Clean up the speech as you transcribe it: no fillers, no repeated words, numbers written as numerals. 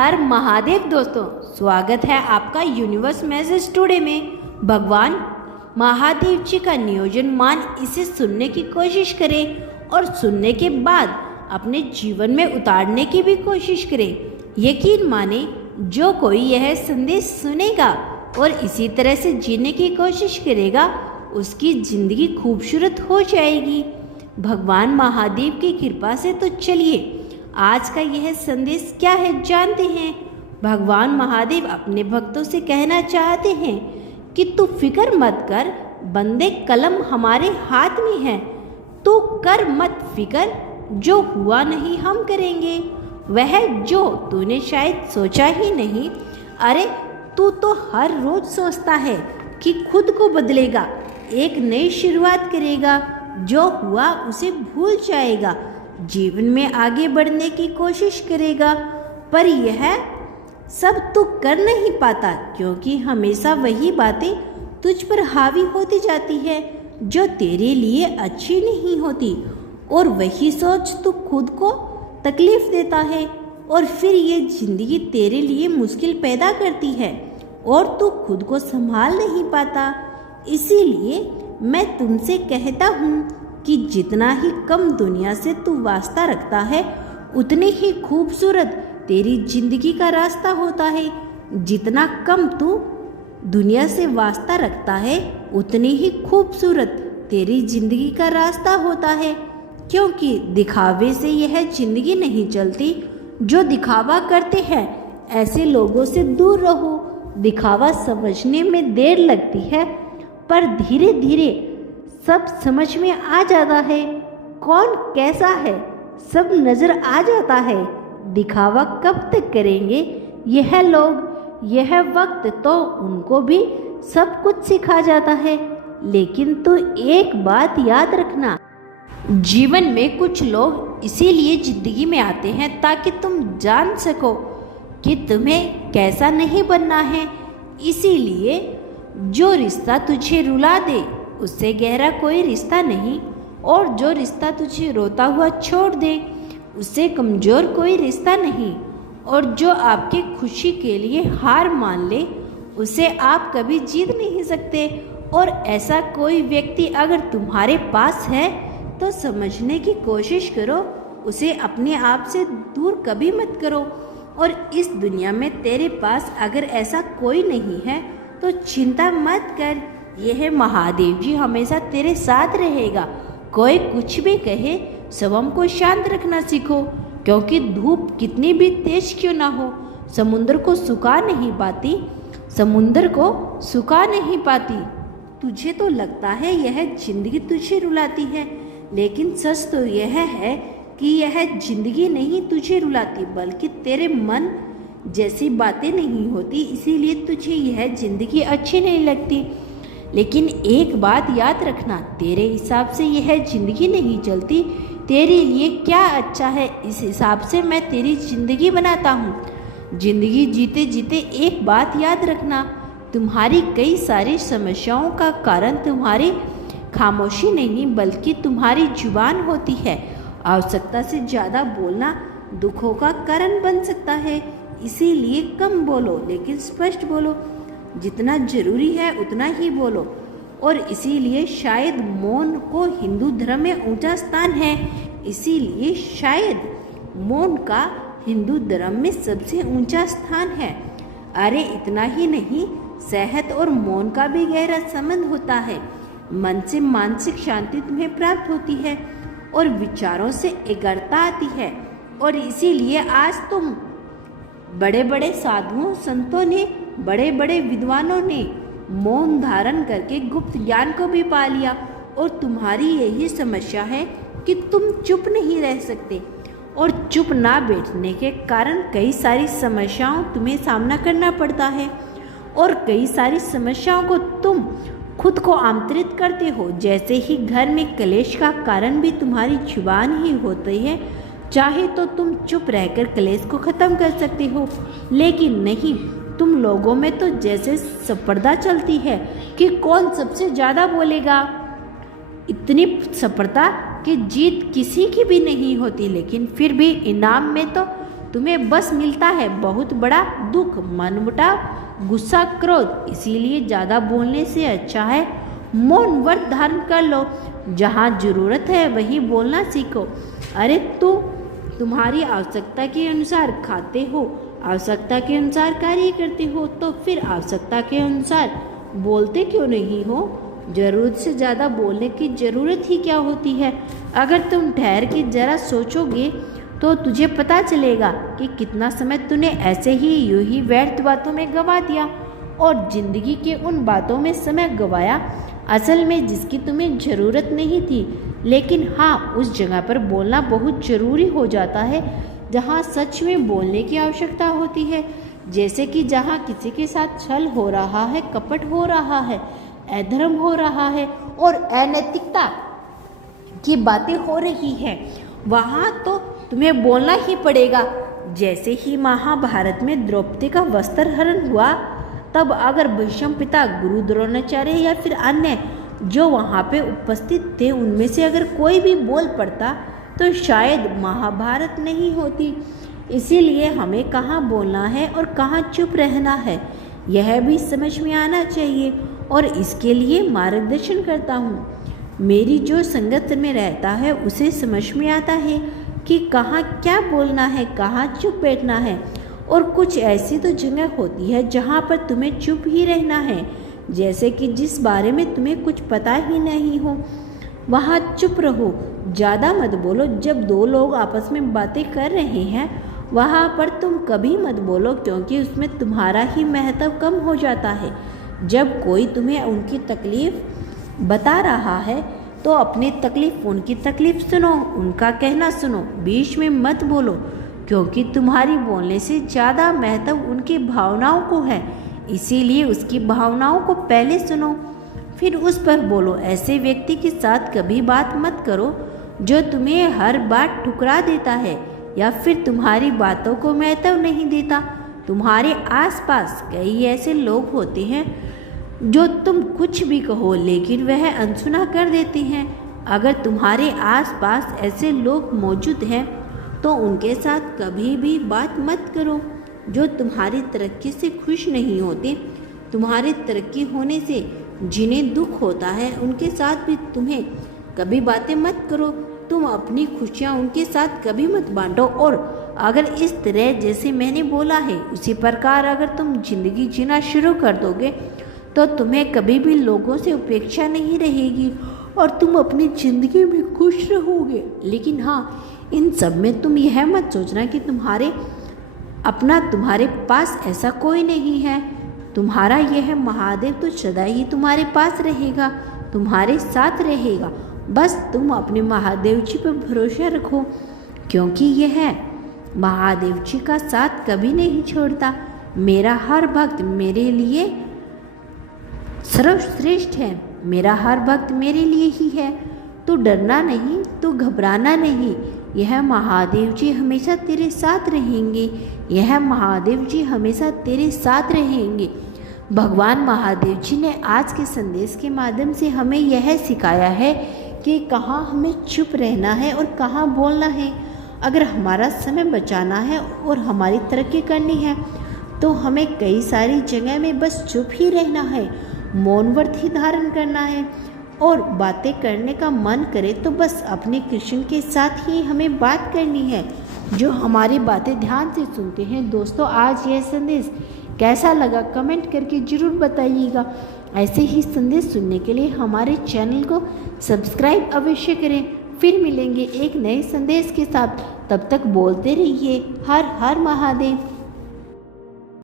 हर महादेव दोस्तों, स्वागत है आपका यूनिवर्स मैसेज टुडे में। भगवान महादेव जी का नियोजन मान इसे सुनने की कोशिश करें और सुनने के बाद अपने जीवन में उतारने की भी कोशिश करें। यकीन माने जो कोई यह संदेश सुनेगा और इसी तरह से जीने की कोशिश करेगा उसकी जिंदगी खूबसूरत हो जाएगी भगवान महादेव की कृपा से। तो चलिए आज का यह संदेश क्या है जानते हैं। भगवान महादेव अपने भक्तों से कहना चाहते हैं कि तू फिक्र मत कर बंदे, कलम हमारे हाथ में है। तू कर मत फिक्र, जो हुआ नहीं हम करेंगे, वह जो तूने शायद सोचा ही नहीं। अरे तू तो हर रोज सोचता है कि खुद को बदलेगा, एक नई शुरुआत करेगा, जो हुआ उसे भूल जाएगा, जीवन में आगे बढ़ने की कोशिश करेगा। पर यह सब तू कर नहीं पाता क्योंकि हमेशा वही बातें तुझ पर हावी होती जाती है जो तेरे लिए अच्छी नहीं होती, और वही सोच तू खुद को तकलीफ देता है और फिर ये जिंदगी तेरे लिए मुश्किल पैदा करती है और तू खुद को संभाल नहीं पाता। इसीलिए मैं तुमसे कहता हूँ कि जितना ही कम दुनिया से तू वास्ता रखता है उतने ही खूबसूरत तेरी जिंदगी का रास्ता होता है। जितना कम तू दुनिया से वास्ता रखता है उतनी ही खूबसूरत तेरी जिंदगी का रास्ता होता है, क्योंकि दिखावे से यह जिंदगी नहीं चलती। जो दिखावा करते हैं ऐसे लोगों से दूर रहो। दिखावा समझने में देर लगती है पर धीरे धीरे सब समझ में आ जाता है। कौन कैसा है सब नजर आ जाता है। दिखावा कब तक करेंगे यह लोग, यह वक्त तो उनको भी सब कुछ सिखा जाता है। लेकिन तो एक बात याद रखना, जीवन में कुछ लोग इसीलिए जिंदगी में आते हैं ताकि तुम जान सको कि तुम्हें कैसा नहीं बनना है। इसीलिए जो रिश्ता तुझे रुला दे उससे गहरा कोई रिश्ता नहीं, और जो रिश्ता तुझे रोता हुआ छोड़ दे उससे कमज़ोर कोई रिश्ता नहीं, और जो आपके खुशी के लिए हार मान ले उसे आप कभी जीत नहीं सकते। और ऐसा कोई व्यक्ति अगर तुम्हारे पास है तो समझने की कोशिश करो, उसे अपने आप से दूर कभी मत करो। और इस दुनिया में तेरे पास अगर ऐसा कोई नहीं है तो चिंता मत कर, यह महादेव जी हमेशा तेरे साथ रहेगा। कोई कुछ भी कहे स्वयं को शांत रखना सीखो, क्योंकि धूप कितनी भी तेज क्यों ना हो समुद्र को सुखा नहीं पाती, समुद्र को सुखा नहीं पाती। तुझे तो लगता है यह जिंदगी तुझे रुलाती है, लेकिन सच तो यह है कि यह जिंदगी नहीं तुझे रुलाती, बल्कि तेरे मन जैसी बातें नहीं होती, इसीलिए तुझे यह जिंदगी अच्छी नहीं लगती। लेकिन एक बात याद रखना, तेरे हिसाब से यह जिंदगी नहीं चलती। तेरे लिए क्या अच्छा है इस हिसाब से मैं तेरी जिंदगी बनाता हूँ। जिंदगी जीते जीते एक बात याद रखना, तुम्हारी कई सारी समस्याओं का कारण तुम्हारी खामोशी नहीं बल्कि तुम्हारी जुबान होती है। आवश्यकता से ज़्यादा बोलना दुखों का कारण बन सकता है, इसीलिए कम बोलो लेकिन स्पष्ट बोलो। जितना जरूरी है उतना ही बोलो। और इसीलिए शायद मौन को हिंदू धर्म में ऊंचा स्थान है, इसीलिए शायद मौन का हिंदू धर्म में सबसे ऊंचा स्थान है। अरे इतना ही नहीं, सेहत और मौन का भी गहरा संबंध होता है। मन से मानसिक शांति तुम्हें प्राप्त होती है और विचारों से एकाग्रता आती है। और इसीलिए आज तुम बड़े बड़े साधुओं संतों ने, बड़े बड़े विद्वानों ने मौन धारण करके गुप्त ज्ञान को भी पा लिया। और तुम्हारी यही समस्या है कि तुम चुप नहीं रह सकते, और चुप ना बैठने के कारण कई सारी समस्याओं तुम्हें सामना करना पड़ता है, और कई सारी समस्याओं को तुम खुद को आमंत्रित करते हो। जैसे ही घर में क्लेश का कारण भी तुम्हारी जुबान ही होती है। चाहे तो तुम चुप रहकर क्लेश को ख़त्म कर सकते हो, लेकिन नहीं, तुम लोगों में तो जैसे स्पर्धा चलती है कि कौन सबसे ज़्यादा बोलेगा। इतनी स्पर्धा कि जीत किसी की भी नहीं होती, लेकिन फिर भी इनाम में तो तुम्हें बस मिलता है बहुत बड़ा दुख, मनमुटाव, गुस्सा, क्रोध। इसीलिए ज़्यादा बोलने से अच्छा है मौन व्रत धारण कर लो। जहाँ ज़रूरत है वहीं बोलना सीखो। अरे तुम्हारी आवश्यकता के अनुसार खाते हो, आवश्यकता के अनुसार कार्य करते हो, तो फिर आवश्यकता के अनुसार बोलते क्यों नहीं हो? ज़रूरत से ज़्यादा बोलने की ज़रूरत ही क्या होती है? अगर तुम ठहर के ज़रा सोचोगे तो तुझे पता चलेगा कि कितना समय तूने ऐसे ही यूं ही व्यर्थ बातों में गंवा दिया और ज़िंदगी के उन बातों में समय गंवाया असल में जिसकी तुम्हें ज़रूरत नहीं थी। लेकिन हाँ, उस जगह पर बोलना बहुत ज़रूरी हो जाता है जहाँ सच में बोलने की आवश्यकता होती है। जैसे कि जहाँ किसी के साथ छल हो रहा है, कपट हो रहा है, अधर्म हो रहा है और अनैतिकता की बातें हो रही हैं, वहाँ तो तुम्हें बोलना ही पड़ेगा। जैसे ही महाभारत में द्रौपदी का वस्त्र हरण हुआ, तब अगर भीष्म पिता, गुरु द्रोणाचार्य या फिर अन्य जो वहाँ पे उपस्थित थे उनमें से अगर कोई भी बोल पड़ता तो शायद महाभारत नहीं होती। इसीलिए हमें कहाँ बोलना है और कहाँ चुप रहना है यह भी समझ में आना चाहिए और इसके लिए मार्गदर्शन करता हूँ। मेरी जो संगत में रहता है उसे समझ में आता है कि कहाँ क्या बोलना है, कहाँ चुप बैठना है। और कुछ ऐसी तो जगह होती है जहाँ पर तुम्हें चुप ही रहना है, जैसे कि जिस बारे में तुम्हें कुछ पता ही नहीं हो वहाँ चुप रहो, ज़्यादा मत बोलो। जब दो लोग आपस में बातें कर रहे हैं वहाँ पर तुम कभी मत बोलो, क्योंकि उसमें तुम्हारा ही महत्व कम हो जाता है। जब कोई तुम्हें उनकी तकलीफ़ बता रहा है तो अपनी तकलीफ़ उनकी तकलीफ़ सुनो, उनका कहना सुनो, बीच में मत बोलो, क्योंकि तुम्हारी बोलने से ज़्यादा महत्व उनकी भावनाओं को है। इसीलिए उसकी भावनाओं को पहले सुनो फिर उस पर बोलो। ऐसे व्यक्ति के साथ कभी बात मत करो जो तुम्हें हर बात ठुकरा देता है या फिर तुम्हारी बातों को महत्व नहीं देता। तुम्हारे आसपास कई ऐसे लोग होते हैं जो तुम कुछ भी कहो लेकिन वह अनसुना कर देते हैं। अगर तुम्हारे आसपास ऐसे लोग मौजूद हैं तो उनके साथ कभी भी बात मत करो जो तुम्हारी तरक्की से खुश नहीं होते। तुम्हारी तरक्की होने से जिन्हें दुख होता है उनके साथ भी तुम्हें कभी बातें मत करो। तुम अपनी खुशियाँ उनके साथ कभी मत बांटो। और अगर इस तरह जैसे मैंने बोला है उसी प्रकार अगर तुम जिंदगी जीना शुरू कर दोगे तो तुम्हें कभी भी लोगों से उपेक्षा नहीं रहेगी और तुम अपनी ज़िंदगी में खुश रहोगे। लेकिन हाँ, इन सब में तुम यह मत सोचना कि तुम्हारे पास ऐसा कोई नहीं है। तुम्हारा यह महादेव तो सदा ही तुम्हारे पास रहेगा, तुम्हारे साथ रहेगा। बस तुम अपने महादेव जी पर भरोसा रखो, क्योंकि यह महादेव जी का साथ कभी नहीं छोड़ता। मेरा हर भक्त मेरे लिए सर्वश्रेष्ठ है, मेरा हर भक्त मेरे लिए ही है। तो डरना नहीं, तो घबराना नहीं। यह महादेव जी हमेशा तेरे साथ रहेंगे, यह महादेव जी हमेशा तेरे साथ रहेंगे। भगवान महादेव जी ने आज के संदेश के माध्यम से हमें यह सिखाया है कि कहाँ हमें चुप रहना है और कहाँ बोलना है। अगर हमारा समय बचाना है और हमारी तरक्की करनी है तो हमें कई सारी जगह में बस चुप ही रहना है, मौन व्रत ही धारण करना है। और बातें करने का मन करे तो बस अपने कृष्ण के साथ ही हमें बात करनी है जो हमारी बातें ध्यान से सुनते हैं। दोस्तों, आज यह संदेश कैसा लगा कमेंट करके ज़रूर बताइएगा। ऐसे ही संदेश सुनने के लिए हमारे चैनल को सब्सक्राइब अवश्य करें। फिर मिलेंगे एक नए संदेश के साथ, तब तक बोलते रहिए हर हर महादेव।